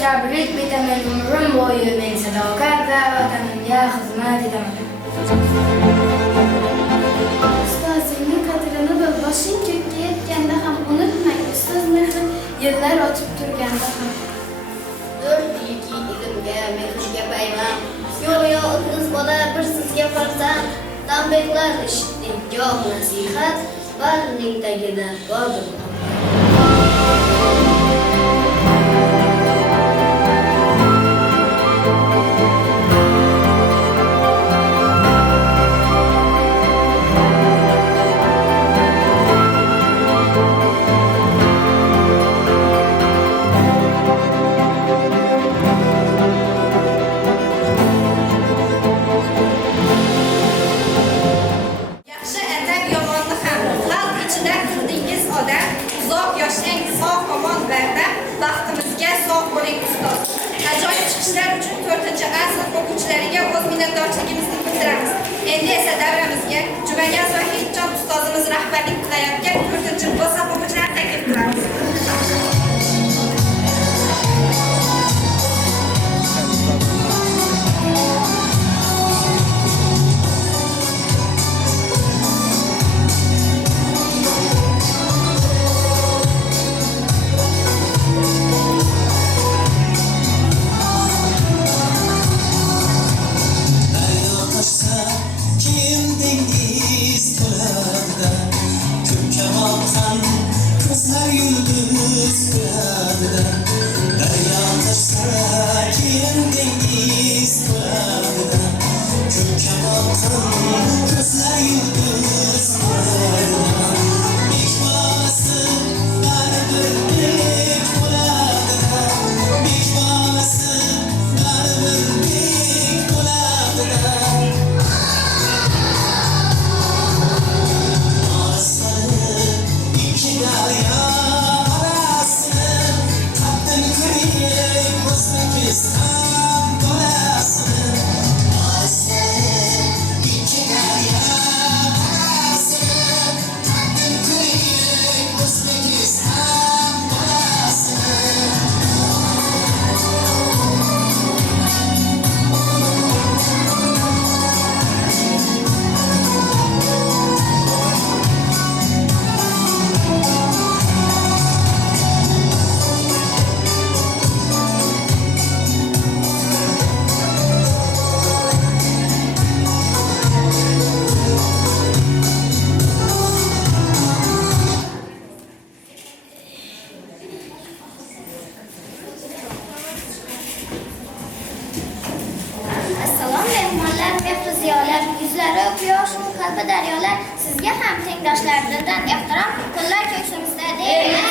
Tebrik ederim, ömrüm boyu men sadakat ve vatanımga hizmet edemedim. Ustozingning qadrini bil, boshing ko'kka yetganda ham unutmang, ustoz mehri yillar o'tib turganda ham. Dördüncü ilimge, mehrga payvand. Yo'yo o'tmiz bola, bir sizga farzand. Tanbeklar eshitdik, joh nasihat, barining tagida bordir Baxtimizga sog' bo'ling ustoz. Ajoyib chiqishlar uchun 4-asr o'quvchilariga o'z minnatdorchiligimizni bildiramiz. Endi esa davramizga Jumagan Zohidjon ustozimiz rahbarlik qilayotgan 4-sinf o'quvchilarini taklif qilamiz. Kalbi daryolar, sizga ham tengdoshlarimizdan ehtirom, qo'llar ko'ksimizda deymiz.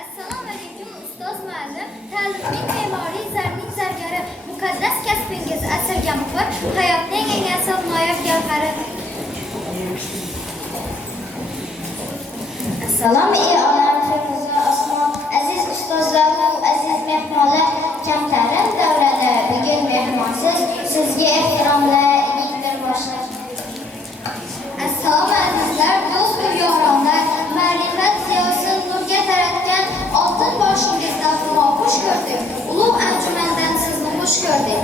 Assalomu alaykum ustoz muallim, ta'limning me'moriy zarning zargari, muqaddas kasbingiz asrga muhim, hayotning eng asl noyob gavhari. Assalomu alaykum osmon, aziz ustozlar, aziz mehmonlar, kamtarin davrada bugun mehmonsiz, sizga ehtiromlar. Assalomu azizlar, do'st va yoronlar, ma'rifat ziyosin nurga taratgan oltin boshingizdan xush ko'rdik. Ulug' anjumandan sizni xush ko'rdik.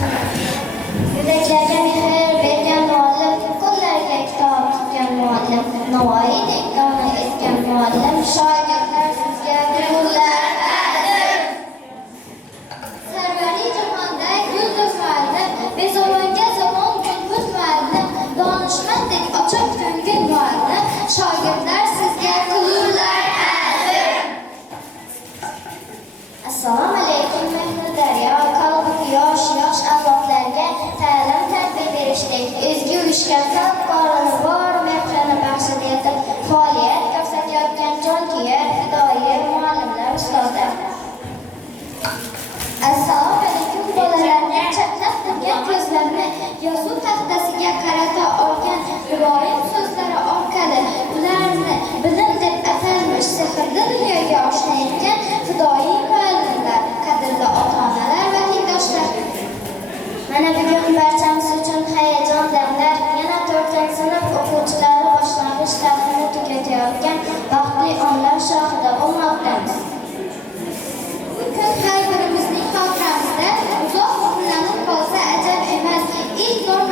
Yuraklarga mehr bergan muallim, qo'llariga kitob tutgan muallim, Navoiydek dona etgan muallim, shogirdlar sizga gullar adim. Sarvari jahonda yulduz muallim, bezovonga zamon gulbul muallim, donishmanddek ochiq ko'ngil muallim, shogirdlar sizga gullar adim. Assalomu alaykum mehri daryo, qalbi yosh avlodlarga ta'lim tarbiya berishdek ezgu ishga qalb qorini bor mehrini baxshida etib faoliyat ko'rsatayotgan jonkuyar fidoyi muallimlar, ustozlar. Assalomu alaykum bolalarning chatlab turgan ko'zlarini yozuv taxtasiga qarata olgan iloyim so'zlari orqali ularni bilim deb atalmish sehrli dunyoga oshna etgan fidoyi muallimlar, qadrli ota-onalar va tengdoshlar. Mana bugun barchamiz uchun hayajon damlar. Yana 4-sinf o'quvchilari boshlang'ich ta'limni tugatayotgan baxtli onlar shohida bo'lmoqdamiz. Bu kun har birimizning xotiramizda uzoq muhrlanib qolsa ajab emas. Ilk bor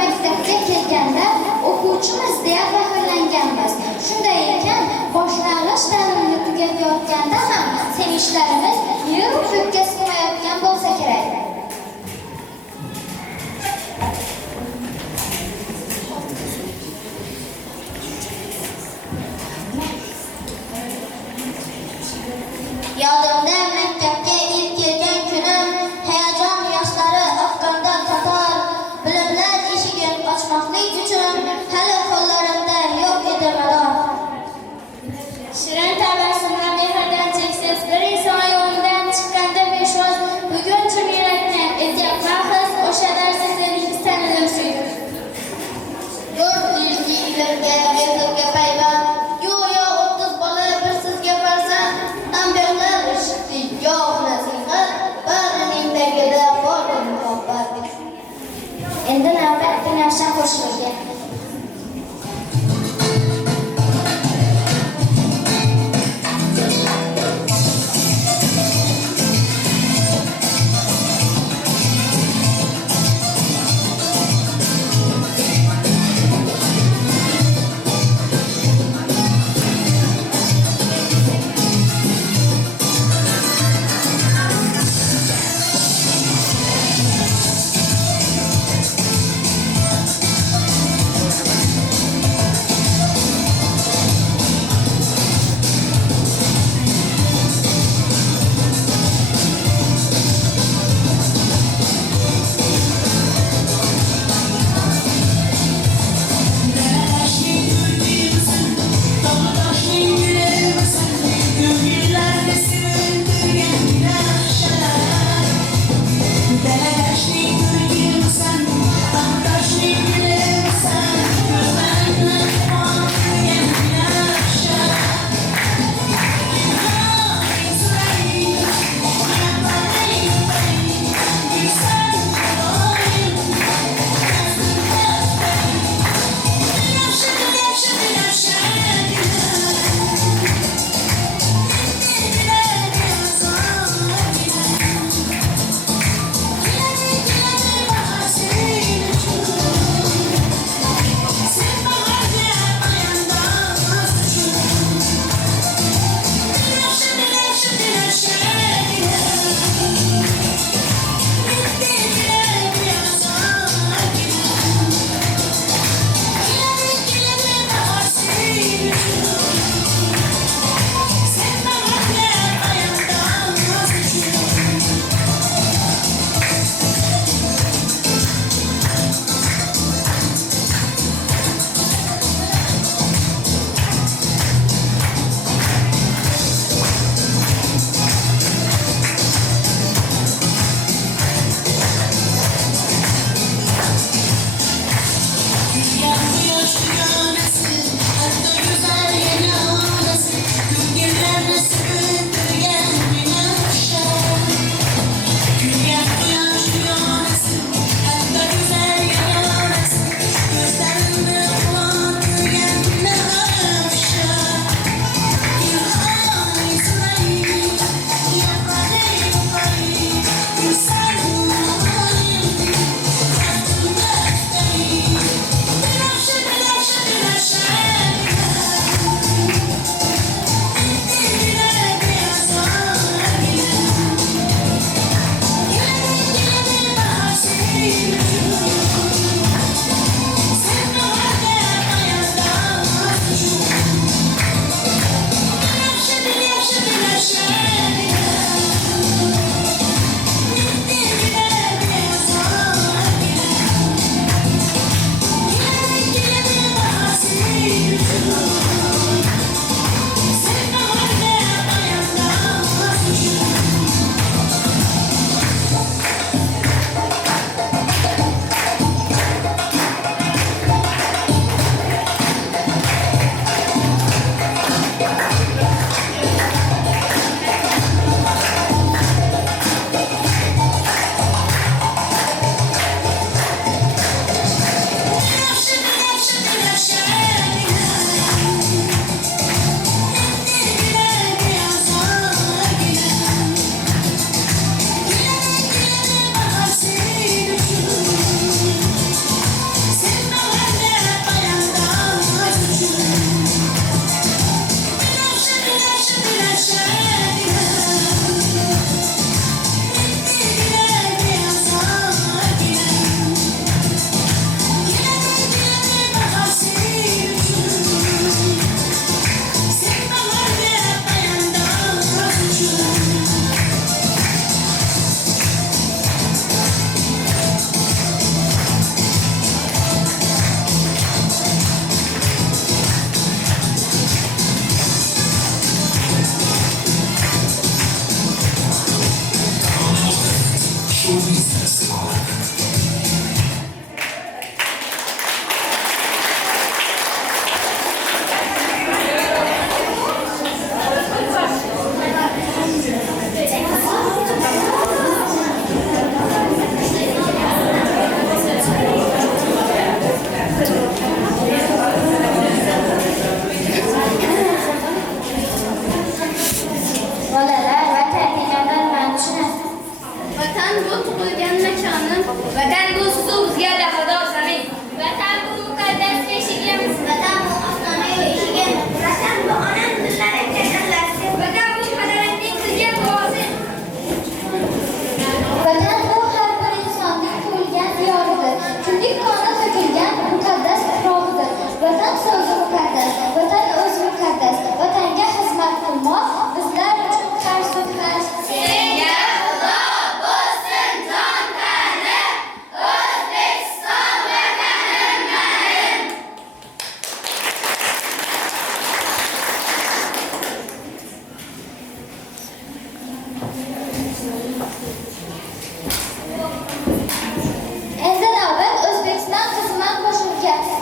kunlik qoni to'kilgan muqaddas tuprog'idir. Vatan so'zi muqaddas, vatan o'zi muqaddas. Vatanga xizmat qilmoq bizlar uchun qarz-u qarz. Senga Xudo bo'lsin jon tanim, O'zbekiston vatanim mening. Endi navbat O'zbekiston xizmat qo'shimchasi.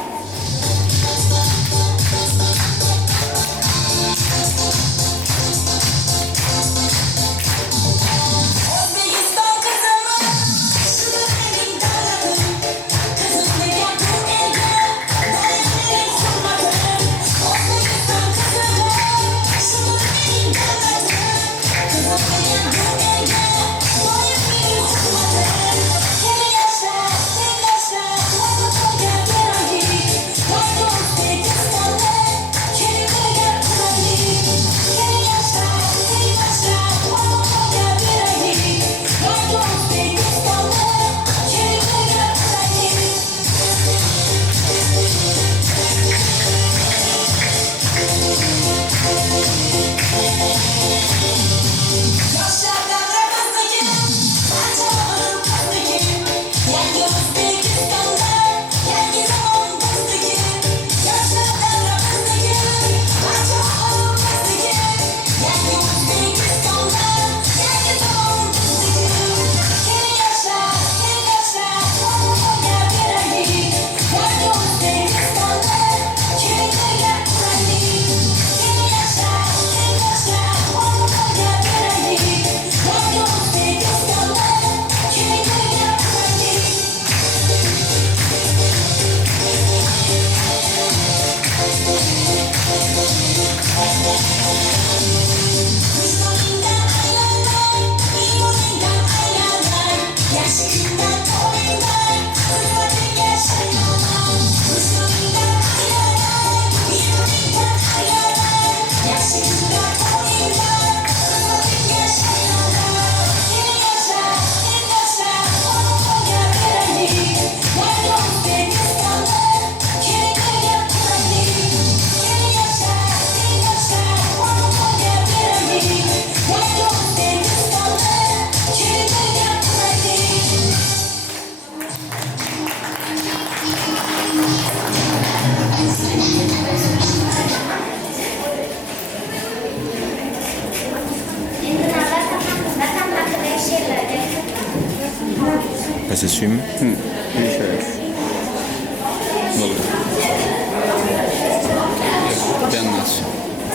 C'est suyum.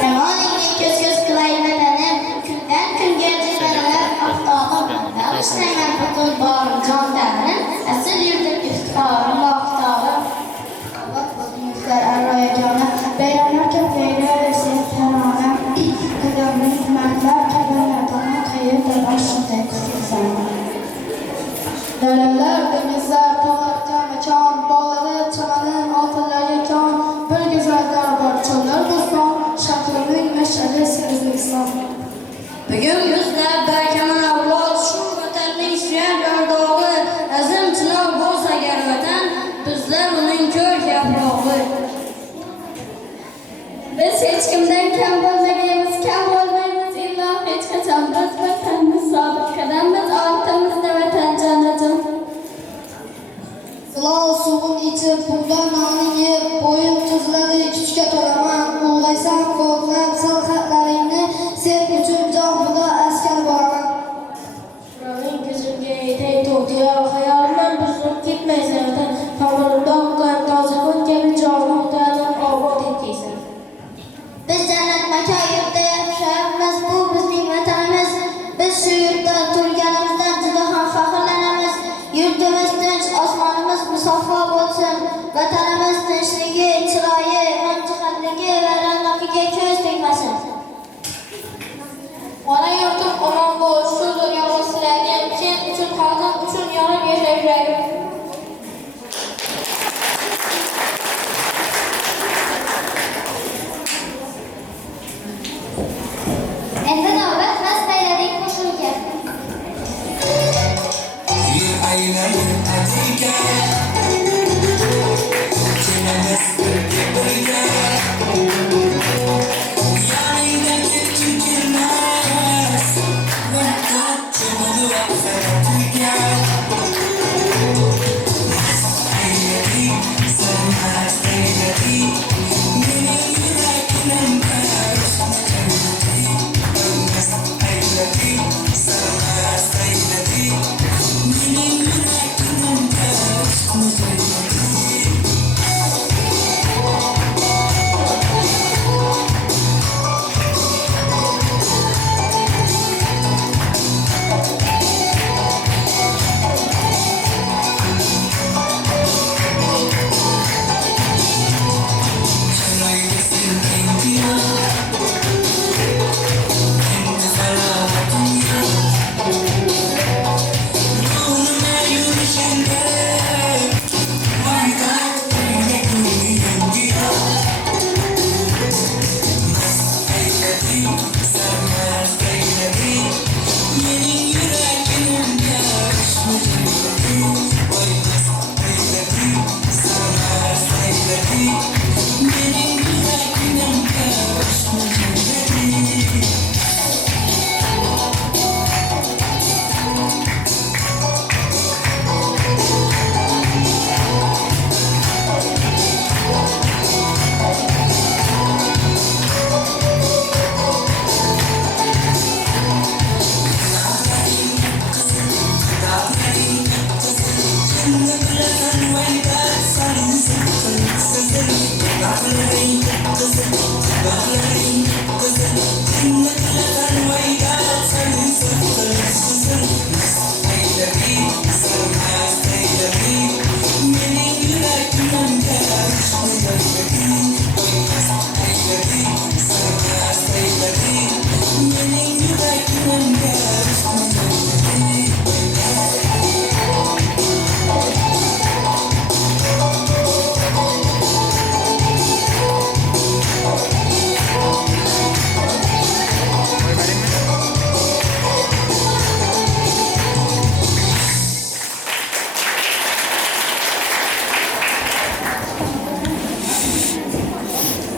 Zamoningga ko'z-ko'z qilayman tanim, kundan kunga jigarlar oftobim. Bag'ishlayman butun borim jon tanim, asl yurtim iftixorim oftobim. Alloh bo'lsin yurtlar arroyajona, bayramlar ko'paylaversin taronam. Qadamli hikmatlar qadamlardan qayerda boshimday kuzasan. Dalalar denizlar tog'lar makon, bog'lari chamanin oltinlarga kon, bir go'zal darbor chollar bo'ston, shahrining mash'alasi O'zbekiston. Bugun bizlar barkamol avlod shu vatanning suyak ardog'i, azim chinor bo'lsa agar vatan, bizlar uning ko'r yaprog'i. Biz hech kimdan kam bo'lmaymiz, kam bo'lmaymiz illo hech qachon. Biz vatanimiz sobit qadamimiz, ortimizda vatan jonajon. Silol suvin ichib, bundan noning yeb, bo'yin tuzlari kuchga to'laman, ulg'aysam qo'rqib, silxatlaringni sen uchun jon xudo askar boraman. Ularning ko'zimga yetay to'g'diyor, xayolimdan buzib ketmaysan vatan, tomirimdan qo'yib toza kun kabi jonim o'tadim, obod etgaysan. Biz jannat makon yurtda yashayapmiz, bu bizning vatanimiz. Biz shu yurtda turganimizdan juda ham faxrlanamiz. Yurtimiz tinch, osmonimiz musaffo bo'lsin. Vatanimiz tinchligi, chiroyi, hamjihatligi va ravnaqiga ko'z tegmasin. Ona yurtim omon bo'l, shu dunyoda silagim, sen uchun xalqim uchun yonib yashab yuragim. Endi navbat mast bayraning qo'shilgan. Aylanib atika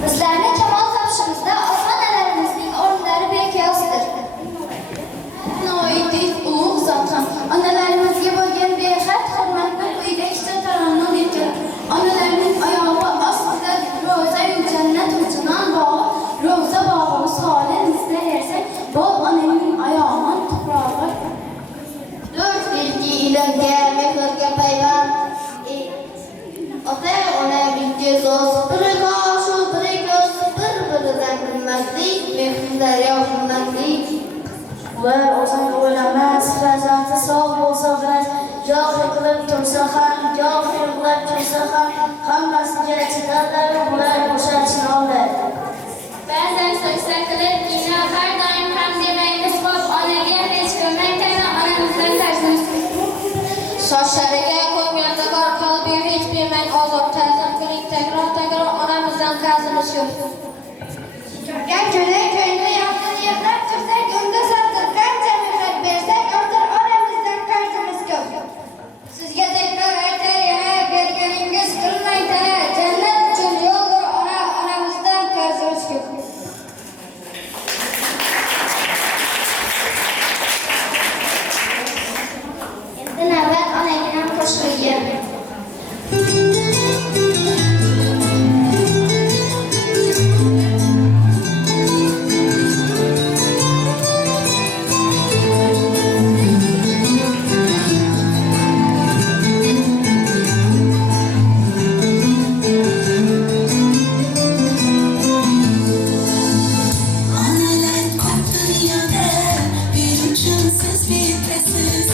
Bizlarni kamol topishimizda ota-onalarimizning o'rnlari beqiyosdir. Noidek ulug' zotxon onalarimizga bo'lgan behad hurmatni quyida ikkita tarannum etgan. Onalarning oyog'i ostida ro'za-yu jannat-u jinon bog'i, ro'za bog'i misoli izlayversa, bu onaning oyog'ining tuprog'i. Dört bilgi ilmga, mehrga payvand. Ota-ona bilgi so'z, biriga shu biriga bir-biridan bilmaslik, mehrda yo'qmaslik. Ular o'zini o'ylamas, farzandi sog' bo'lsa bilan goh yiqilib tursa ham, goh yig'lab tursa ham hammasiga chidarlar, ular o'sha chinoladi. Ba'zan so'ksa qilib, ina har doim ham demaymiz, xo'p, onaga hech ko'makdami, onamizdan qarzimiz. Sochlariga ko'ngilda bor qalbiga hech bermang azob, ta'zim qiling takror onamizdan qarzimiz yo'q. Ko'rgan kuni ko'ngli yaqin yig'lab tursak, unda sabr qancha mehr bersak, ortar onamizdan qarzimiz ko'p. Sizga takror aytay, berganingiz qilmang tana, jannat uchun yo'ldir onamizdan qarzimiz ko'p. Endi navbat onaga qo'shilgan. Analar koptu dünyada, bir uçunsuz bitmesiz,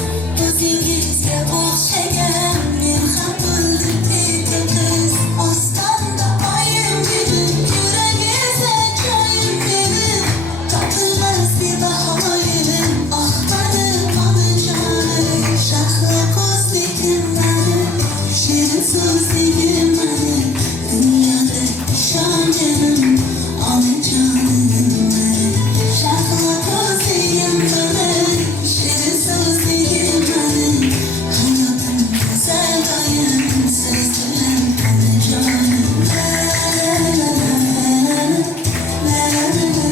o'zingizga o'xshagan men ham bo'ldim tekin qiz. Ostonda oyim dedim, yuragingizda joyim dedim, topilmas bebahoyim, oh mening onajonim, shahlo ko'zli kunlarim, shirin so'zligim mening, dunyoda ishonganim, onajonim mening, shahlo ko'zligim mening, shirin so'zligim mening, hayotim go'zal doim siz bilan onajonim. La la la la la la la la la la la.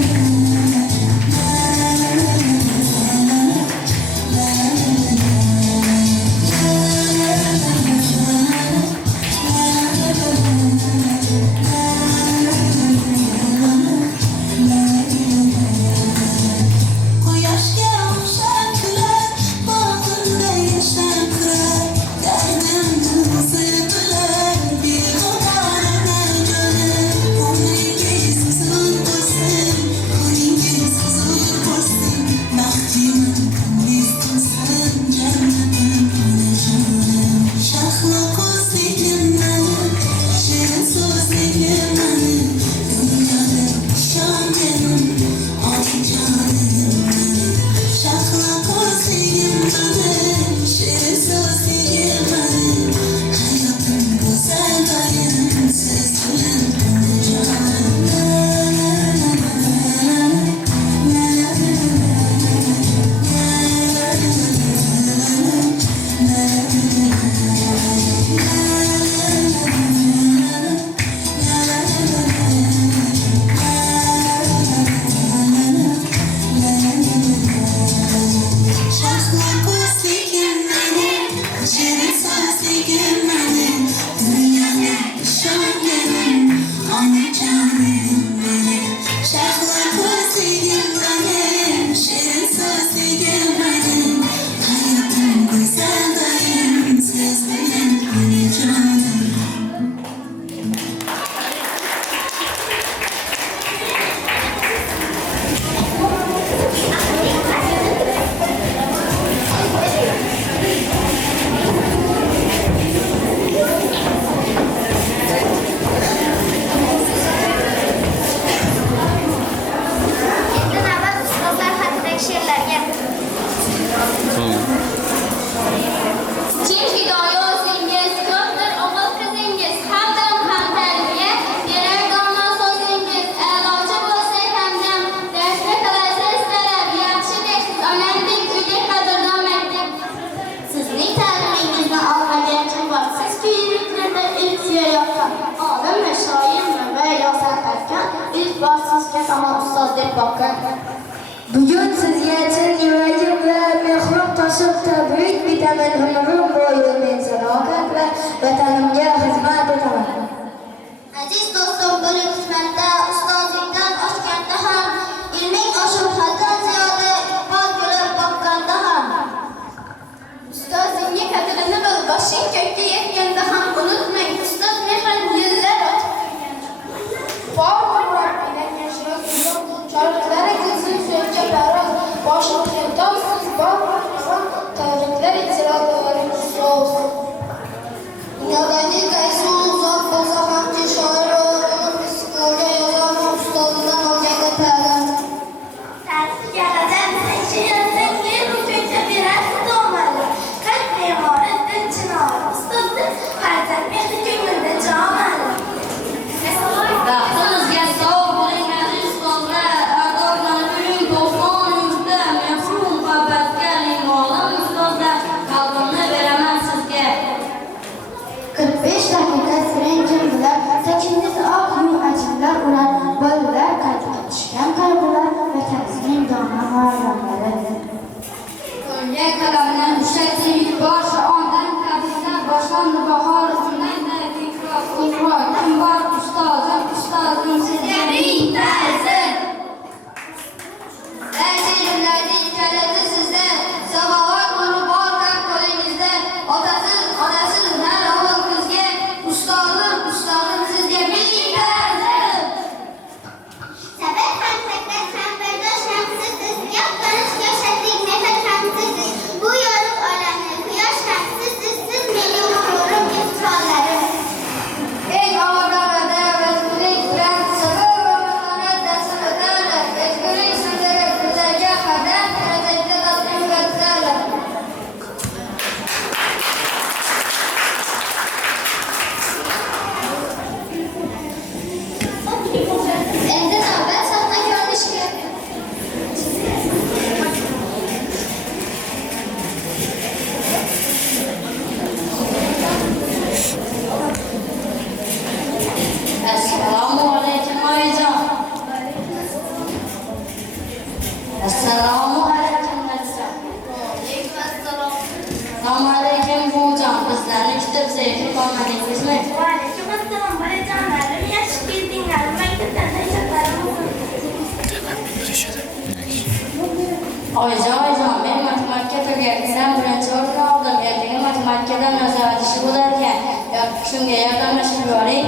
boqqan. Bugun sizga chin yuragim va mehrim toshib tabrik bitaman. Umrim bo'yi men sadoqat va vatanimga xizmat etaman. Aziz do'stim, bo'lib xizmatda ustozingdan oshganda ham, ilming oshib haddan ziyoda iqbol bo'lib boqqanda ham. Ustozingga qadrini bil, boshing ko'kka yetganda ham unutmang, ustoz mehrin yillar o'tib Bor bilan yashayotgan chorliklari qilsin so'zga baroz. Boshim xentosiz bor tabriklar ijrolarimiz so'z. Dunyodagi qaysi zot bo'lsa hamki shoir o'g'lini stolga yozar ustozidan olganda ta'lim. ta'sirgaradan saychiyatdan yer ko'kka berasi domali. Qalb memori dil chinori, ustozni farzand mehri ko'ngilda jomali. Baxtimizga sog' bo'ling aziz ustozlar, ardordan yuring do'stonimizda, mehru muhabbatga limolin ustozlar, qalbimni beraman sizga. 45 daqiqa siring bilan sakinlik oq ajinlar ular bolalar qaytib tushgan qalblar vatanimizning dona g'oyalari. Qo'lga qalamni ushlating, boshi ondan tabriklar boshlandi bahor undan tekrar o'zroq kim bor ustozim sizga ming ta'zim. Ilmlarning kaliti sizda, saxovat nuri bor har qo'lingizda. Otasiz, onasiz har avval kuzga, ustozim sizga ming ta'zim. Sabr ham takat ham bardosh ham sizsiz, yo'qlanishga shaddik mehr ham sizsiz. Bu yorug' olamni quyosh ham sizsiz, siz mening nurim iftirollarim. Eng olamada ezgulik bilan sabr va matonat dastur o'tadi. Ezgulik singari go'zalga qadam, kelajakda taqdim qiladi. Endi navbat sahna ko'rinishga. Assalomu alaykum oyijon. Assalomu alaykum nazar. Assalomu alaykum buvijon. Bizlarni kutib zaytun qolmadingizmi? Alaykum assalom bolajonlarim, yaxshi keldinglar. Maktabdan Oyijon, men matematika tugatgan birinchi o'rin oldim. Ertaga matematikadan nazorat ishi bo'lar ekan. Shunga yordamlashib yuboring.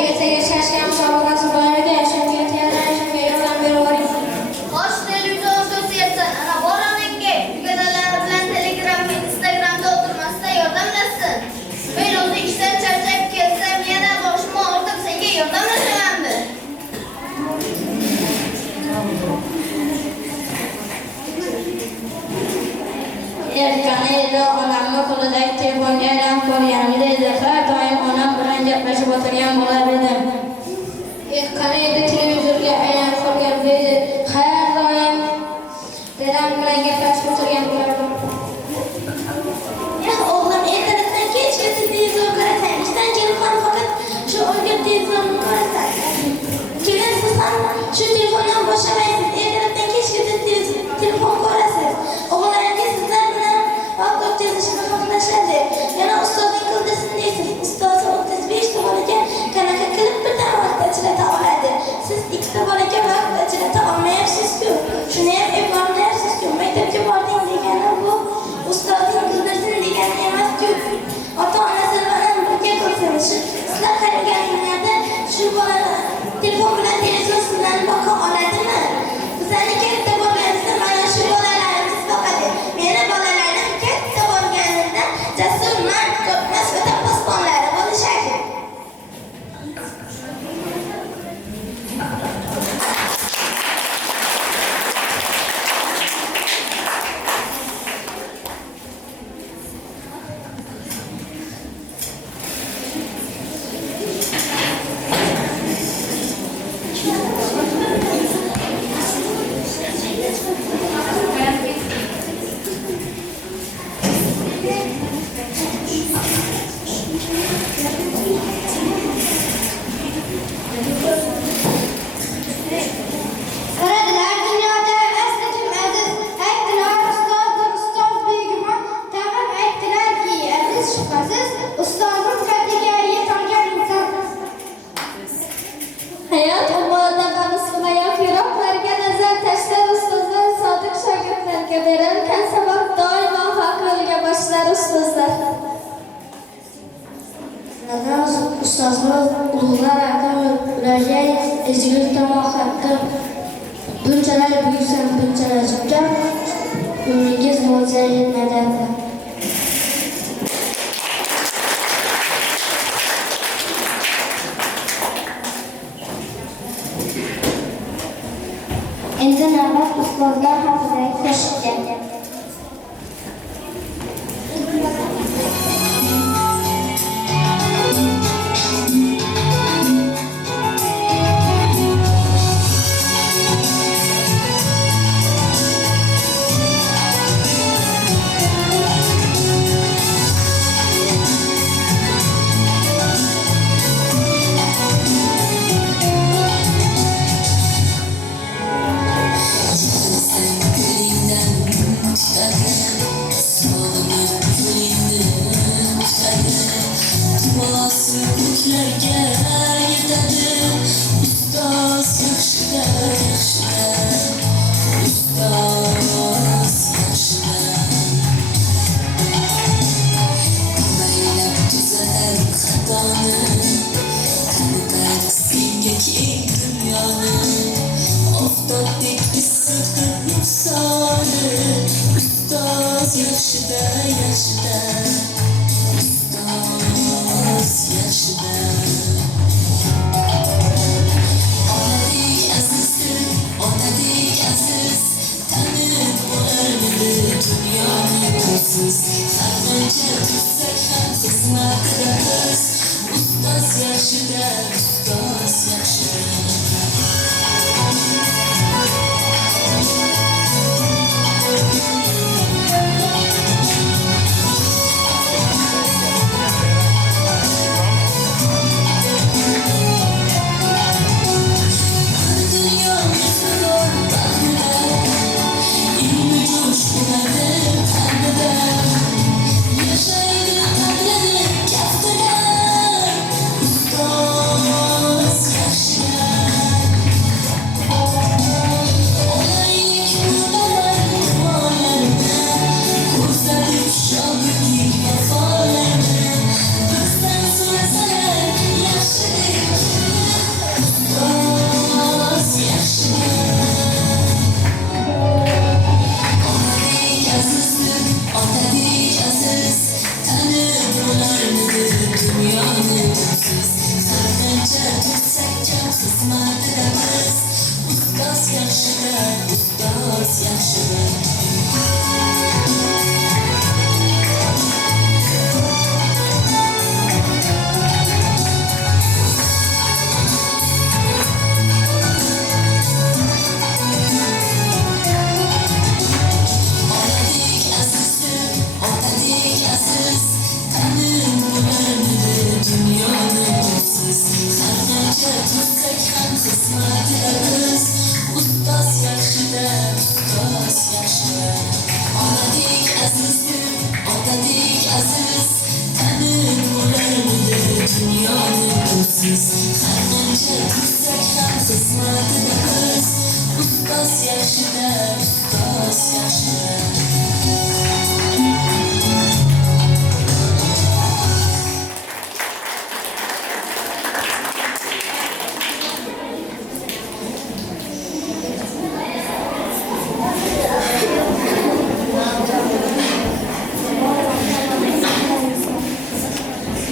Ertaga shashka musobaqasi bor ekan, shunga tayyorlanishimga yordam berib Xo'sh, televizion so'ziyatsan, ana boramanki, ukalar bilan Telegram va Instagramda o'tirmasdan yordamlashsin. Men o'zi ishdan charchab kelsam, yana boshim og'rib senga yordamlashamanmi? Erkaniyda onamni qo'lidagi telefonga aylanib qolganimda edi. Har doim onam bilan gaplashib o'tirgan bo'lar edim. Erkaniyda televizorga aylanib qolganimda edi. Har doim dadam bilan gaplashib o'tirgan bo'lardim. Ya o'g'lim, ertalabdan kechgacha televizor ko'rasan. Ishdan kelib ham faqat shu o'rgan televizorni ko'rasan. Keyin siz ham shu telefondan boshlamaysiz. Ertalabdan kechgacha telefon ko'rasiz. O'g'laringiz sizlar bilan vaqt o'tkazishni xohlashadi. Yana ustozning qildisin deysiz. Ustozi 35 tug'ilgan qanaqa qilib birdan vaqt ajrata oladi. ezgili tomoqatda bunchalar buyuksan, bunchalar zukkan, umringiz mo'jiza yetmadi. Endi navbat ustozlar haqidagi qo'shiqga.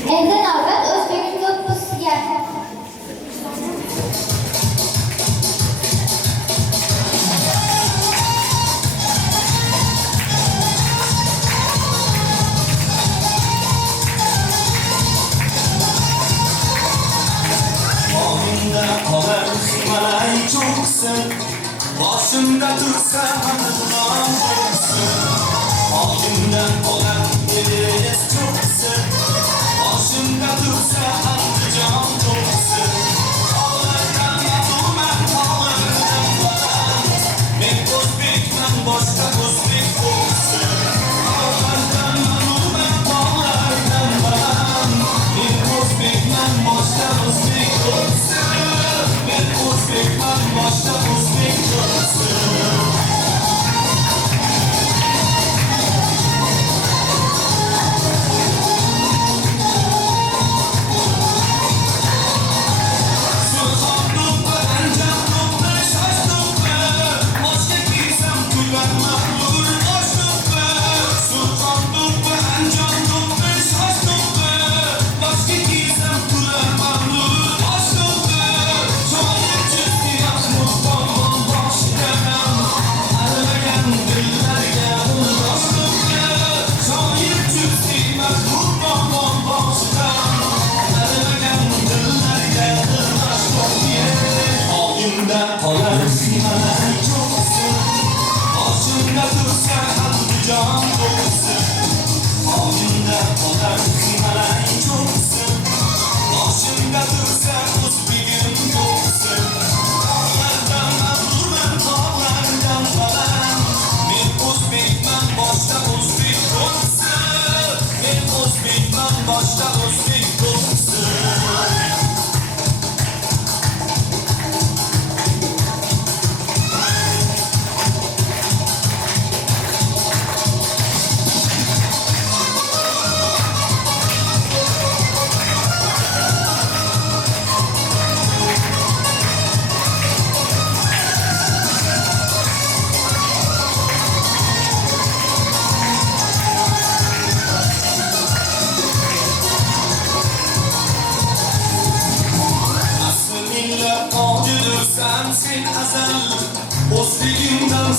Endi navbat O'zbekning do'ppisiga. Oldimda qolar Himalay cho'qqisi, boshimda tursa Andijon cho'qqisi. Oldimda qolar Everest cho'qqisi, boshimda tursa Andijon cho'qqisi. Tog'lardan ma'luman, tog'lardan baland, men o'zbekman, boshqa o'zbek cho'qqisi. Tog'lardan ma'luman, tog'lardan baland, men o'zbekman, boshqa o'zbek cho'qqisi. Men o'zbekman, boshqa o'zbek cho'qqisi.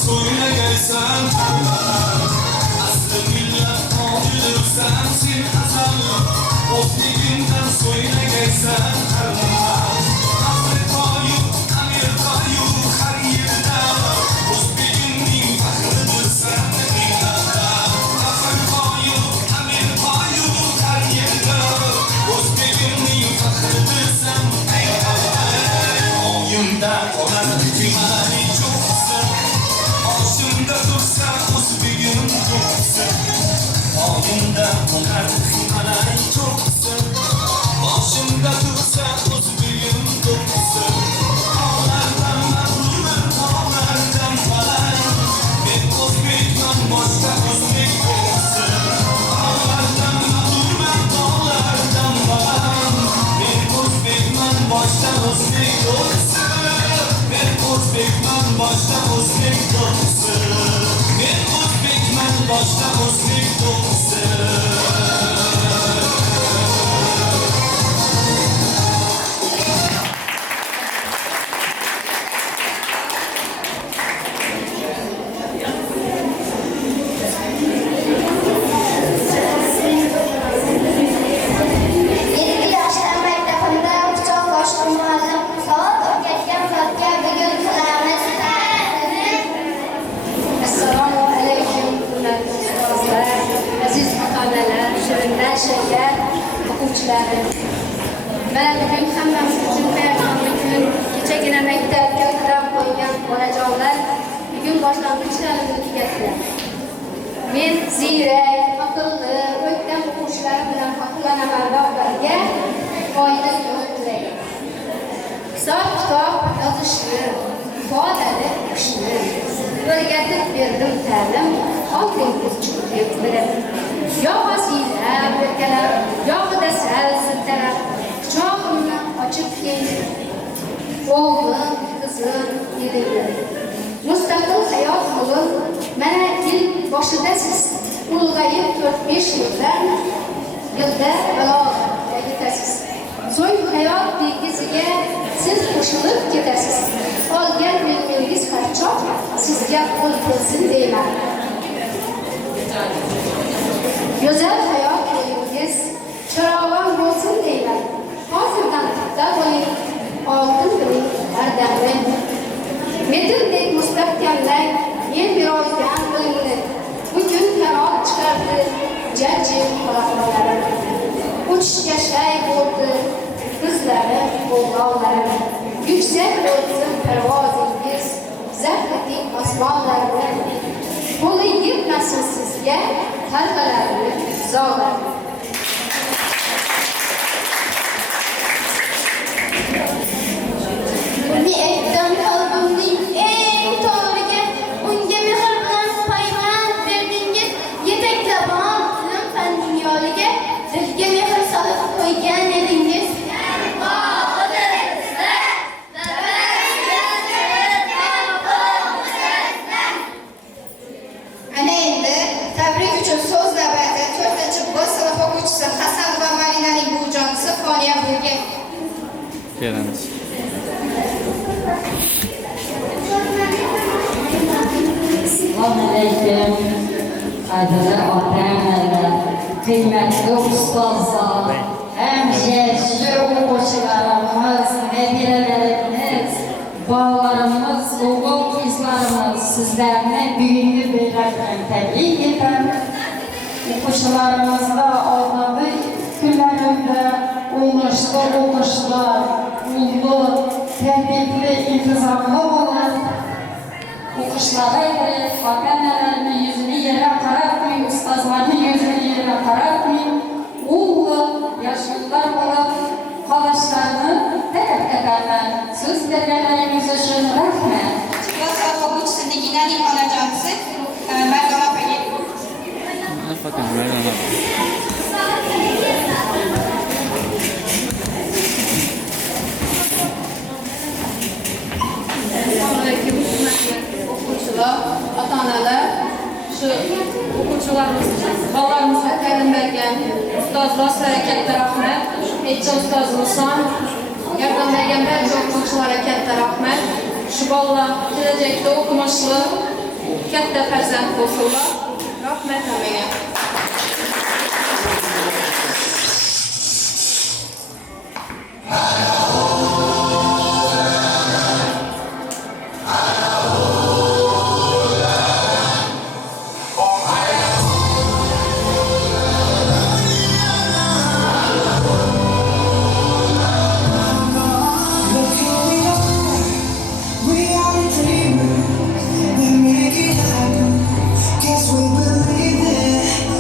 söyleyeysen aslı millet acıdırsan sen azal O'zligingdan söyleyeysen Afrika'yı, Amerika'yı her yerda O'zbegimning faxridirsan millətda Afrika'yı, Amerika'yı her yerda O'zbegimning faxridirsan Oyimda qolar kuymalari cho'qsin Oshimda tursa o'zbegim cho'qsin Oyimda qolar kuymalari cho'qsin Oshimda tursa o'zbegim cho'qsin Tog'lardan mahruman, tog'lardan baland Men o'zbekman, boshqa o'zbek bo'lsin Tog'lardan mahruman, tog'lardan baland Men o'zbekman, boshqa o'zbek bo'lsin Men o'zbekman, boshqa o'zbek bo'lsin Men o'zbekman, boshqa o'zbek bo'lsin Assalomu alaykum, hurmatli ustozlar, aziz ota-onalar, shirinlar, she'rlar o'quvchilari. Mana bugun hammamiz uchun bayramli kun. Kechagina maktabga qarab qo'ygan bolajonlar bugun boshlang'ichlarini tugatdilar. Men ziyrak, aqlli, o'tgan o'quvchilar bilan faxrlanaman va ularga foyda yo'q tilayman. Hisob-kitob yozishni, ifodali o'qishni o'rgatib berdim ta'lim, oldingiz chuqurib bilib. Yo'q asiylar, berkalar, yo'g'ida sal siltalar, quchog'imni ochib keng, o'g'lim, qizim dedinglar. Mustaqil hayot yo'li mana yil boshidasiz, ulg'ayib 4-5 yilda balog'atga yetasiz. So'ng hayot dengiziga siz qo'shilib ketasiz. Olgan ilmingiz qanchoq sizga qo'l kelsin deyman. Go'zal hayot yo'lingiz charog'on bo'lsin deyman. Hozirdan puxta bo'ling, oltin biling bardamli. Metildek mustahkamlang, men berolgan bilimni. Bugun kanot chiqardi jajji qolaqlarim. Uchishga shay bo'ldi bizlari, o'g'lonlari. Yuksak bo'lsin parvozingiz, zahrining osmonlarni. Qo'li yetmasin sizga halqalarni zog'larni. Uni aytdim qalbimning eng to'riga, unga mehr bilan paymand berdingiz, yetaklabon ilm fan dunyoliga, dilga mehr solib qo'ygan edingiz. Ana endi tabrik uchun so'z navbati 4-B sinf o'quvchisi Hasan va Marinaning buvijonisi Foniya buviga. Beramiz. Assalomu alaykum. Qadrli ota-onalar, qiymatli ustozlar, hamshira o'quvchilarimiz, nabiralarimiz, bolalarimiz, o'g'il qizlarimiz, sizlarni bugungi bayram tabrik etaman. O'quvchilarimizga oldingi kunlarimda o'ng'ishli o'qishlar, ulug', tarbiyali, intizomli bo'lib o'qishlari kirib, ota-onalarni yuzini yerga qaratmay, ustozlarni yuzini yerga qaratmay, ulug' yoshlar bo'lib qolishlarini talab etaman. So'z berganlaringiz uchun rahmat. Sinf o'quvchisi Niginaning onajonisi Mardona opaga. Faqat Maydona. Assalomu alaykum, hurmatli o'quvchilar, ota-onalar, shu o'quvchilarimiz, bolalarimizni ta'lim bergan ustozlarga katta rahmat. Necha ustozimiz ham yordam bergan barcha o'quvchilarga katta rahmat. Shu bolalar kelajakda o'qimishli, katta farzand bo'lsinlar. Rahmat hammaga. Look who we are dreamers. We make it happen. Guess we believe it.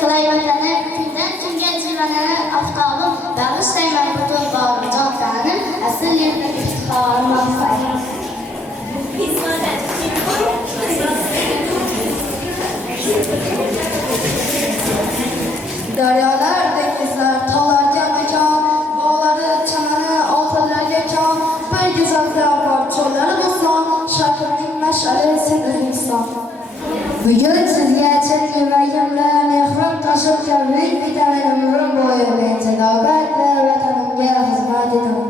qilay vatani, kundan kunga jilalanar aftolim, bag'ishlayman butun bag'rimjon tanim, asl yurtning iftixori maqsadim. Daryolar, dengizlar, tog'larga makon, bog'lari, chanani, oltinlarga kon, bir go'zallar bor, cho'llari bo'ston, sharqimning mash'ali sen O'zbekiston. Bugun sizga chin yuragimda mehrim toshib kabrik bitamin umrim bo'yi men sadoqat va vatanimga xizmat etaman.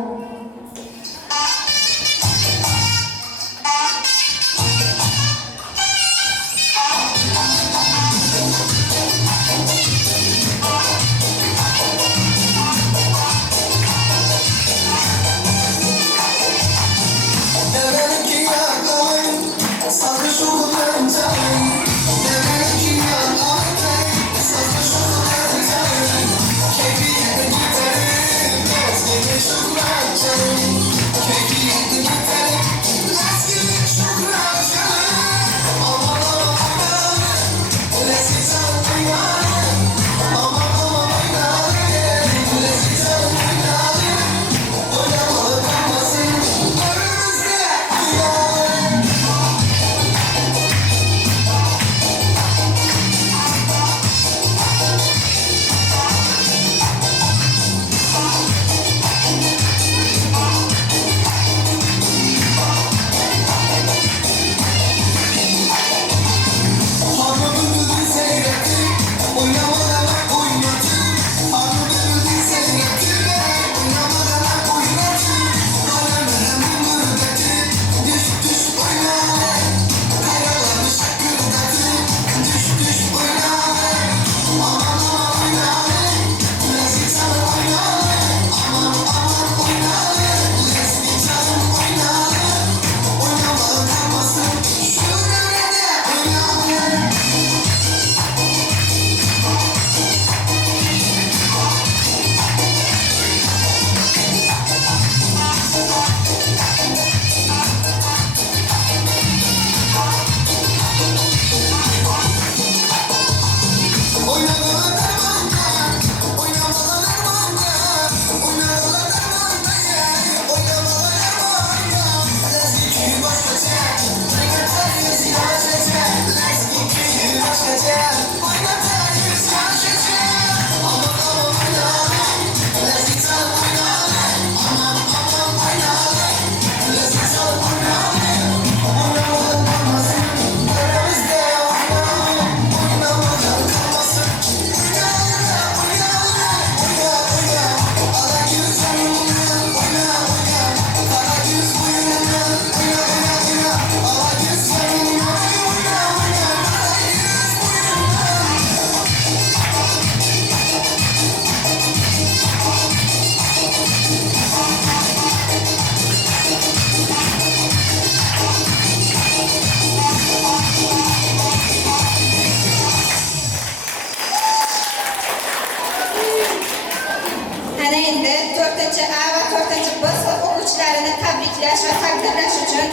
tabriklash va taqdirlash uchun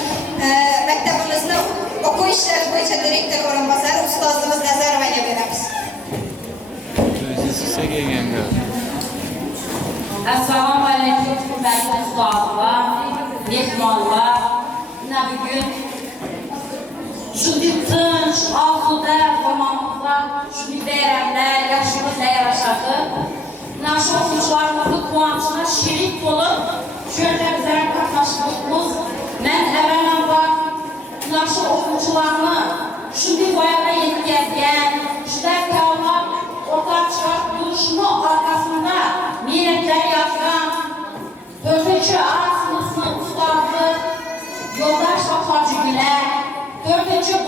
maktabimizning o'quv ishlari bo'yicha direktor o'rinbosari ustozimiz Nazarovaga beramiz. Assalomu alaykum, hurmatli ustozlar, mehmonlar. Bugun shunday tinch, osuda zamonimizda shunday bayramlar, yaxshiliklar yarashadi. Nash o'quvchilarimizni quvonchini sherik bo'lib, shu yerda bizlar qatnashmoqmiz. Men avvalambor nash o'quvchilarni shunday voyaga yetkazgan, shunday kavlab o'rtaga chiqib turishni orqasida minnatlar yozgan 4-A sinfning ustozi Yo'ldosh Hojigilar, 4-B sinf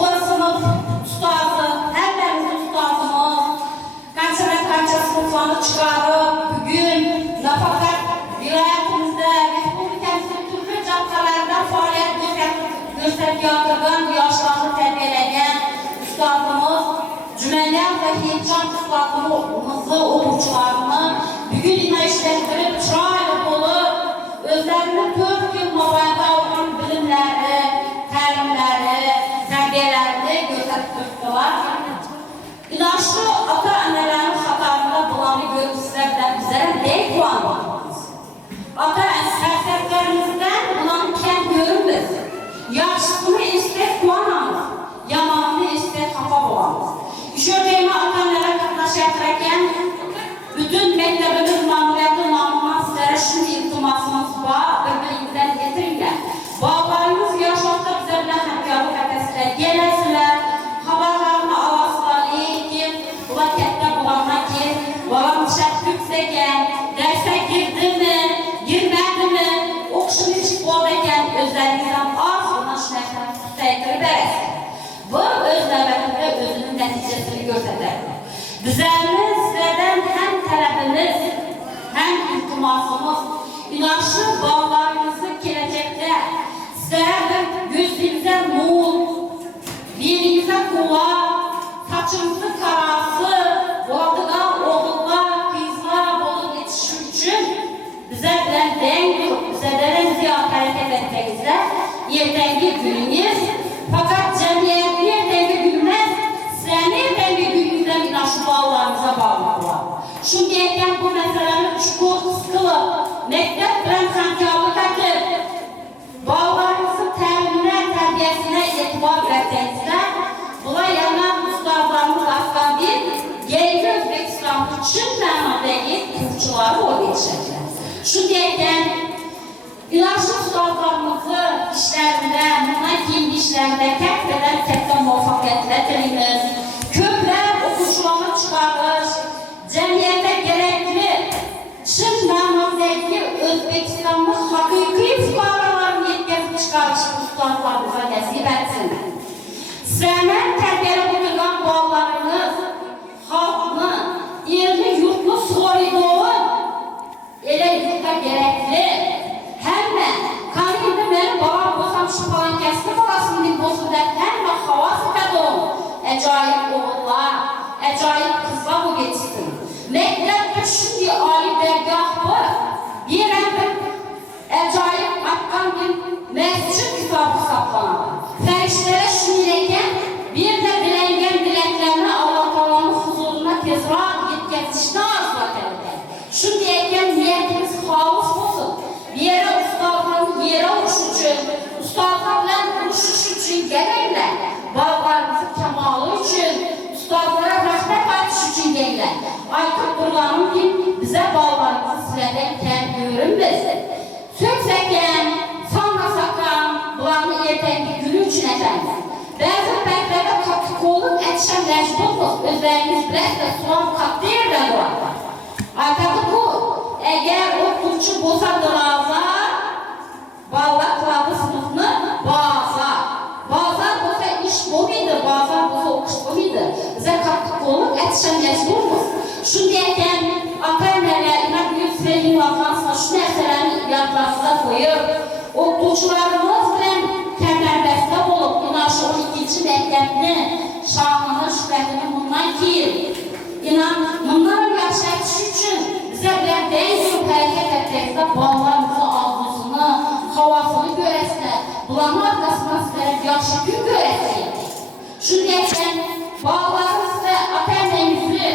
ustozi, hammamiz ustozimiz, qancha sinflarni chiqarib, bugun nafaqat viloyatimizda, respublikamizning turli jabhalarida faoliyat ko'rsatayotgan yoshlarni tarbiyalagan ustozimiz Jumanyan va Hechon ustozimizni o'quvchilarini bugun ishlattirib, chiroyli bo'lib, o'zlarini 4 yil mobaynida olgan bilimlari, ta'limlari, tarbiyalarini ko'rsatib turibdilar. Yoshli ota-onalar bütün mektebimiz mamuriyeti namına sizlere şimdi iltimasımız var ve birinizden getirinler. Bağlarınız yaşakta bize bilen həmkarlıq ətəsilər gələsilər, xabarlarını alasılar, ki, bula kətdə bulana ki, balam şəhbüksəkən, dərsə girdi mi, girmədi mi, oxuşun hiç boğdakən özlərinizdən az buna şünəkdən tüstəyətləri bərəsək. Bu öz növbətində özünün nəticəsini göstərər. Bizlərimiz sizlərdən həm tələbimiz, həm iltimasımız, inançlı bağlarınızı gələcəkdə sizlərə gözünüzə nur, birinizə qulaq, saçınızı karası, oladığa oğullar, qızlar olub yetişir üçün bizə bilən dəng yox, bizlərdən ziyad hərəkət etməyizdə yertəngi gününüz, fakat cəmiyyət yertəngi günməz, sizlərin yertəngi gününüzdən inançlı bağlarınıza bağlıqlar. Şimdiyəkən bu məsələni çukur sıxılıb, məktəb bilən həmkarlıq edib, bağlarınızın təliminə, tərbiyəsinə etibar verəcəksə, buna yana ustazlarımız aslan bir, gələcək Özbekistan üçün mənadəyi qurçuları o yetişəcək. Şimdiyəkən İlaçlı ustazlarımızı işlərində, bundan kimi işlərində kətdən muvaffaqiyətlə dilimiz, köplər oxucularını çıxarır, cəmiyyətə gərəkli, çın mənadəyi Özbekistanlı haqiqi fuqaralarını yetkəzib çıxarış ustazlarımıza nəsib etsin. Sizlərlə tərbiyəli oturgan bağlarınız, xalqını, yerli yurtlu soridorun elə yurtda gərəkli, həmmə, kanimdə mənim babam olsam şu falan kəsli balasının bozulda həmmə havas edəm, əcayib oğullar, əcayib qızlar bu geçsin. Məktəbdə şimdi ali dərgah var, bir əmbir əcayib atqan bir məscid kitabı saplanır. Fərişlərə şimdiləkən bir də diləngen diləklərini Allah-Teala'nın huzuruna tezrar yetkəzişini arzulat edək. Şimdiləkən niyyətimiz xalus olsun. Bir yerə ustazların yerə uğuş üçün, ustazlarla uğuş üçün gələklər. Bağlarımızı kəmalı üçün, ustazlara rəhbət artış üçün gələklər. Aykut Durğan'ın ki, bizə bağlarımızı sizlərdən kəm görünməsin. Söksəkən, sanmasakan, bulanı yertənki günü üçün efendim. Bəzi bəklərdə katik olub, ətişən məcburdur, özləriniz biləkdə sulan katlı yerdə duarlar. Aytadı bu, əgər o turçu bozadırlarsa, bağlar klavı sınıfını bazar. Bazar boza iş bu miydi, bazar boza oxuş bu miydi? Bizə katik olub, ətişən məcburdur. Şundiyəkən, ata-əmələ, İmam Gülsüvəyin Allah'ın şu nəsələrini yadlarınıza koyub, oxucularımız bilən kərmərbəsdə olub, inançlı 12-ci məktəbini, şanını, şübhətini bundan kiyir. İnan, bunların yaşayış üçün bizə bilən dəyin grup hərəkət etdəkdə bağlarımızı, ağzısını, havasını görəsinə, bulanın arqasından sizlərə yaxşı gün görəsiniz. Şundiyəkən, bağlarımız və ata-əməyimizi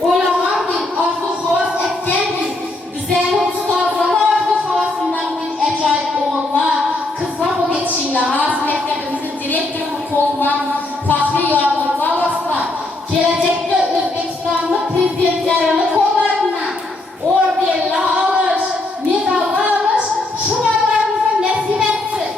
oylanan bir arzu havas etkendir. Bizleri ustazları arzu havasından bir əcayip oğullar, kızlar bu geçişinlə, Hazım Məktəbimizin direktorunu kolman, Fahri Yağlıqlar vasılar, gelecekte Özbekistanlı prezidentlerini kollarından orderli alış, medallı alış, şu bağlarımıza nəsib etsin.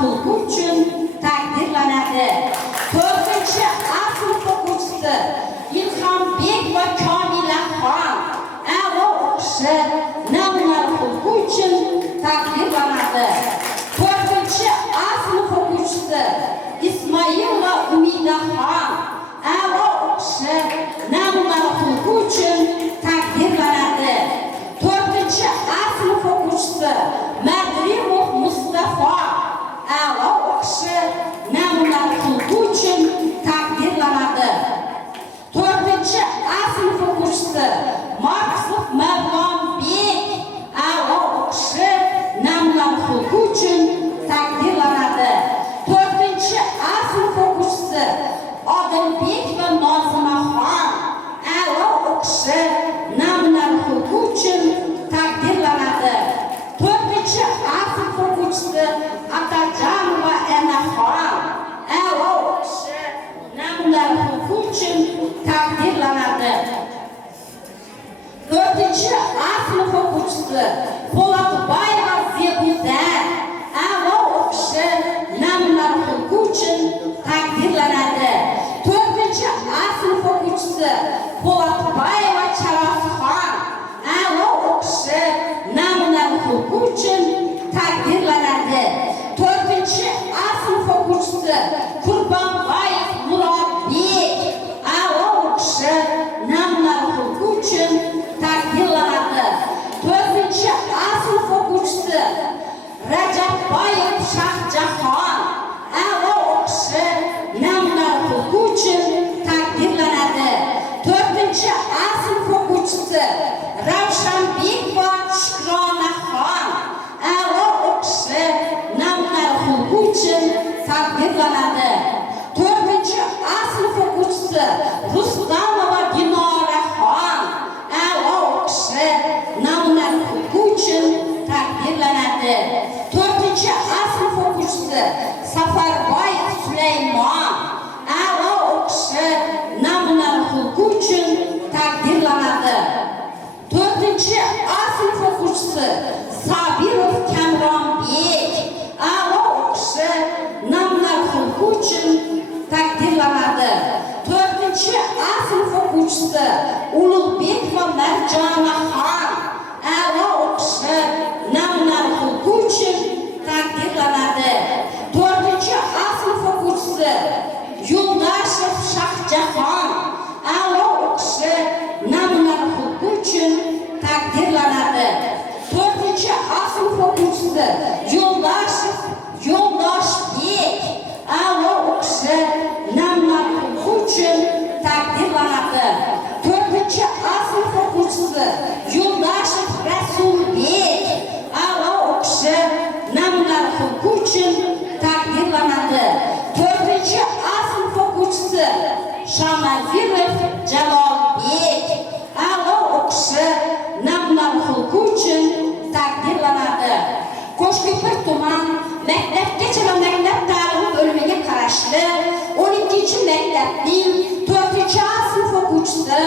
xulqi uchun taqdirlanadi. 4-A sinf o'quvchisi Ilhombek va Komilaxon a'lo o'qishi namunali xulqi uchun taqdirlanadi. 4-A sinf o'quvchisi Ismoil va Umidaxon a'lo o'qishi namunali xulqi uchun taqdirlanadi. 4-A sinf o'quvchisi Madrimov Mustafa a'lo o'qishi namunali xulqi uchun taqdirlanadi. 4-A sinf o'quvchisi Marksov Mavlonbek a'lo o'qishi namunali xulqi uchun taqdirlanadi. 4-A sinf o'quvchisi Odilbek va Nozimaxon a'lo o'qishi namunali xulqi uchun taqdirlanadi. 4-A sinf o'quvchisi Atajonova Enaxon a'lo o'qishi namunali xulqi uchun taqdirlanadi. 4-A sinf o'quvchisi Po'latboyeva Zebuda a'lo o'qishi namunali xulqi uchun taqdirlanadi. 4-A sinf o'quvchisi Po'latboyeva Charofxon a'lo o'qishi namunali xulqi uchun taqdirlanadi. 4-A sinf o'quvchisi Qurbonboyev Murodbek a'lo o'qishi namunali xulqi uchun taqdirlanadi. 4-A sinf o'quvchisi Rajabboyev Shahjahon a'lo o'qishi namunali xulqi uchun taqdirlanadi. 4-A sinf o'quvchisi Ravshanbekova Shukronaxon a'lo o'qishi namunali xulqi uchun taqdirlanadi. 4-A sinf o'quvchisi Rustamova Dinoraxon a'lo o'qishi namunali xulqi uchun taqdirlanadi. 4-A sinf o'quvchisi Safarboyev Sulaymon a'lo o'qishi namunali xulqi uchun taqdirlanadi. 4-A sinf o'quvchisi Sabirov Kamronbek a'lo o'qishi namunali xulqi uchun taqdirlanadi. 4-A sinf o'quvchisi Ulug'bekova Marjonaxon a'lo o'qishi namunali xulqi uchun taqdirlanadi. 4-A sinf o'quvchisi Yo'ldoshev Shahjahon a'lo o'qishi namunali xulqi uchun taqdirlanadi. 4-A sinf o'quvchisi Yo'ldoshbek a'lo o'qishi namunali xulqi uchun taqdirlanadi. 4-A sinf o'quvchisi Yo'ldoshev Rasulbek a'lo o'qishi namunali xulqi uchun taqdirlanadi. 4-A sinf o'quvchisi Shamazirov Jalolbek a'lo o'qishi namunali xulqi uchun taqdirlanadi. Qo'shko'pir tuman maktabgacha va maktab ta'limi bo'limiga qarashli 12-maktabning 4-A sinf o'quvchisi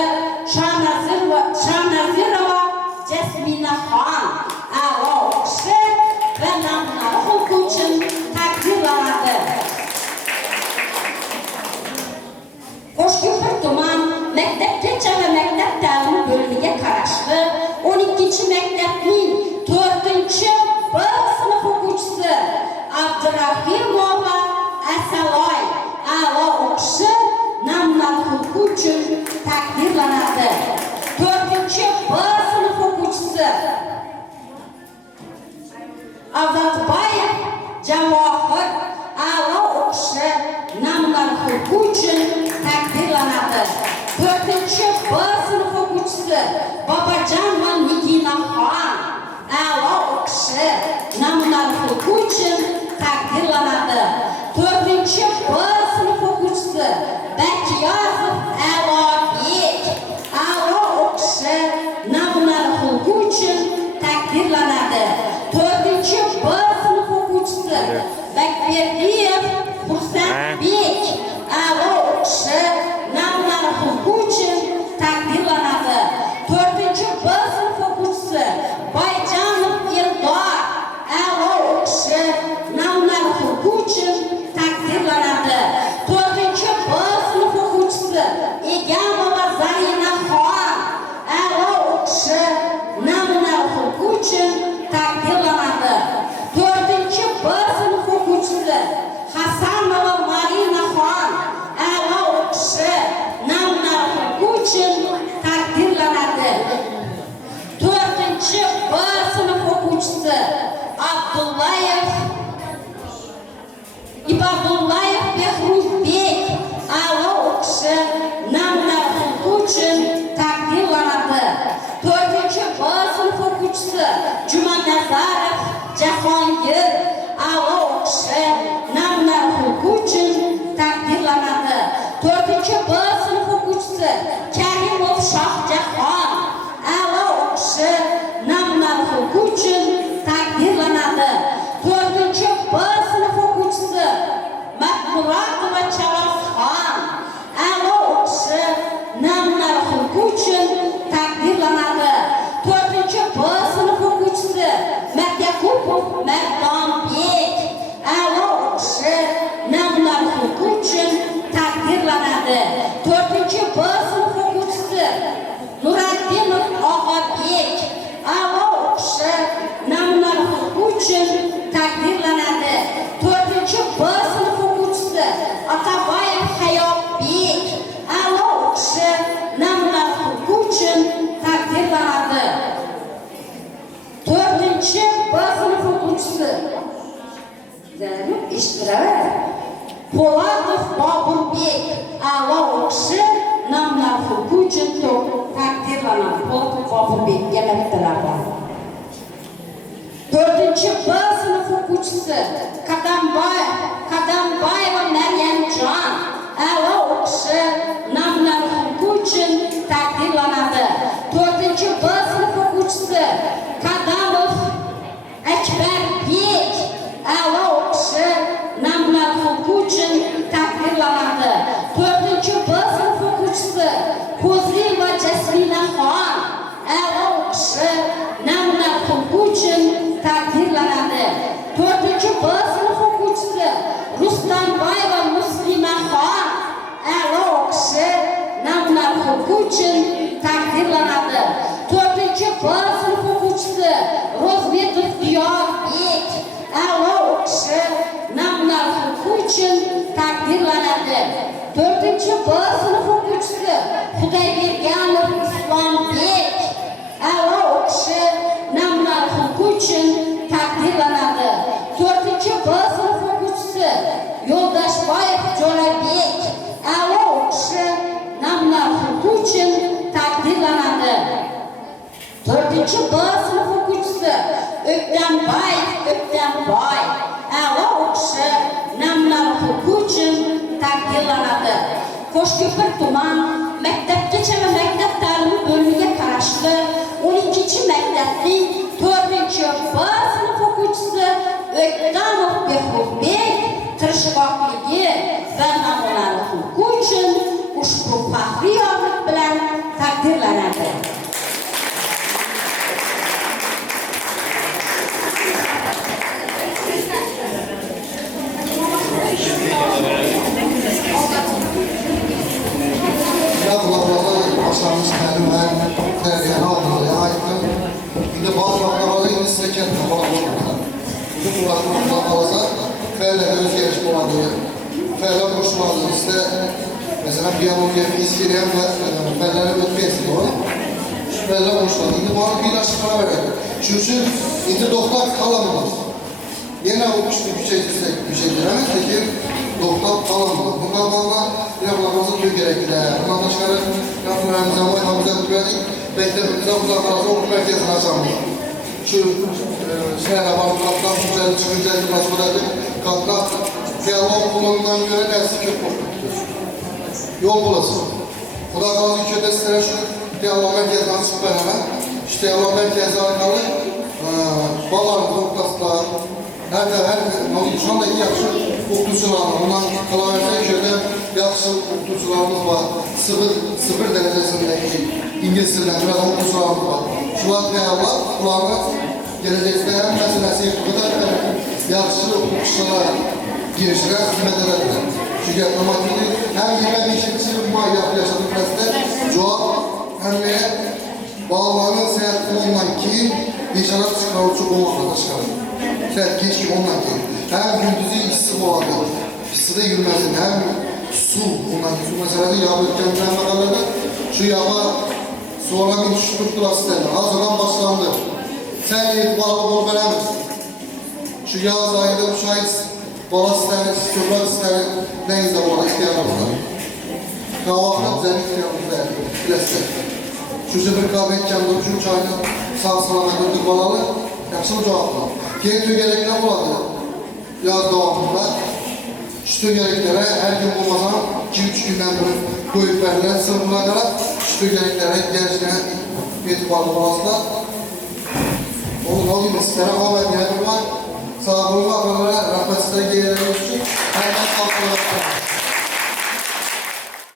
Shamazirova Jasminaxon a'lo o'qishi va namunali xulqi uchun taqdirlanadi. Qo'shko'pir tuman maktabgacha va maktab ta'limi bo'limiga qarashli 12-maktabning 4-B sinf o'quvchisi Abdurahimova Asaloy a'lo o'qishi namunali xulqi uchun taqdirlanadi. 4-B sinf o'quvchisi Avvatboyev Javohir a'lo o'qishi namunali xulqi uchun taqdirlanadi. 4-B sinf o'quvchisi Bobojonova Niginaxon a'lo o'qishi namunali xulqi uchun taqdirlanadi. 4-B sinf o'quvchisi Bakiyozov A'lobek a'lo o'qishi namunali xulqi uchun taqdirlanadi. 4-B sinf o'quvchisi Bakberdiyev Xursandbek a'lo o'qishi namunali xulqi uchun taqdirlanadi. 4-B sinf o'quvchisi Bayjonov Eldor a'lo o'qishi İbadullayev Behruzbek a'lo o'qishi namuna uchun taqdirlanadi. 4-B sinf o'quvchisi Jumanazarov Jahongir a'lo o'qishi namuna uchun taqdirlanadi. 4-B sinf o'quvchisi Karimov Shohjahon a'lo o'qishi namuna uchun taqdirlanadi. 4-B sinf o'quvchisi Mahmuratova Chavazxon a'lo o'qishi namuna uchun taqdirlanadi. 4-B sinf o'quvchisi Matyakupov Mardonbek a'lo o'qishi namuna uchun taqdirlanadi. 4-B sinf o'quvchisi Nuraddinov Og'abek a'lo o'qishi namuna uchun taqdirlanadi. 4-B sinf o'quvchisi Atabayev Hayotbek a'lo o'qishi namuna uchun taqdirlanadi. 4-B sinf o'quvchisi Po'latov Boburbek a'lo o'qishi namuna uchun taqdirlanadi. Po'latov Boburbekga minnatdorlar bor. 4-B sinf o'quvchisi Qadambayeva Maryamjon a'lo o'qishi namuna uchun taqdirlanadi. 4-B sinf o'quvchisi Qadamov Akbarbek a'lo o'qishi namuna uchun taqdirlanadi. 4-B sinf o'quvchisi Qo'zilova Jasminaxon a'lo o'qishi namuna uchun taqdirlanadi. 4-B sinf o'quvchisi Rustambayeva Muslimaxon a'lo o'qishi namuna uchun taqdirlanadi. 4-B sinf o'quvchisi Rozmetov Diyorbek a'lo o'qishi namuna uchun taqdirlanadi. 4-B sinf o'quvchisi Xudoyberganov Islombek a'lo o'qishi namuna uchun taqdirlanadi. 4-B sinf o'quvchisi Yo'ldashboyev Jo'rabek a'lo o'qishi namuna uchun taqdirlanadi. 4-B sinf o'quvchisi O'ktamboy a'lo o'qishi namuna uchun taqdirlanadi. Qo'shko'pir tuman maktabgacha va maktab ta'limi bo'limiga qarashli 12-maktabning 4-B sinf o'quvchisi O'ktamov Behruzbek tirishqoqligi va namunalari uchun ushbu faxriy yorliq bilan taqdirlanadi. Başlamış təlim və tərbiyəni almalıya aiddir. İndi bazı vaxtlarda indi sizə kəndlə falan olurlar. Bizim ulaşmamızda qalasa fəallərdə özgəriş olmalıdır. Fəallər qoşmalıdır. İstə, məsələn, biyologiya, fizikiyya və fəllərə ötməyəsidir o. Fəllər qoşmalıdır. İndi bana bir aşıqlara verək. Çünki indi doktor kalamamız. Yenə o bir şey deyirəmizdir ki, doktor kalamamız. Bundan sonra yapılamazı tüy gerekliler. Bundan başka yapılarımıza, mayhamıza güvenlik, mektebimize uzaklarımıza okul merkezini açalım. Şu sinirle varlıklardan güzel çıkınca nasibadadır. Katlar diyalog kullanılan göre dersi kök korkuttur. Yol bulasın. Bu da bazı ülkede sizlere şu diyalog merkezinden çıkıp hemen. İşte diyalog merkezi alakalı bağlarımız noktasında şu anda iyi yakışır okutuşularla, ondan kalaversen şöyle yakışır okutuşularımız var. Sıfır derecesindeki İngiliz dilinden biraz okutuşularımız var. Şu an Allah kulağına gelecekte hem meselesi kadar yakışır okutuşlara girişine hizmet ederler. Çünkü yapmamaklığı hem 25 yıl mahiyatı yaşadık mesele cevap hem de bağlarının seyahat olundan ki inşallah çıkarıcı olmakla çıkarır. Seyahat geç ki ondan ki hem gündüzü işsi olarak işsi de yürümesin hem su ondan ki su meselesi yağmurken mağarada şu yağma sonra bir struktur aslında hazırdan başlandı. Sen itibarlı ol veremezsin. Şu yaz ayında bu çay bala isteyen, çocuklar isteyen neyse bana ihtiyacımızda. Kahvaltı düzenli ihtiyacımızda bilesek. Şu bir kahve etkendir, şu çayını sağ salamet durmalı, yaxşı mı cevapla? Keyin tügerekler buladı. Yaz devamında. Şu tügereklere her gün bulmasam 2-3 günden bir koyup verilen sınırına kadar şu tügereklere gençliğine itibarlı olasılar. Onun olayım sizlere kahve diyelim var. Sağ olun, rahmetlisine gelelim için.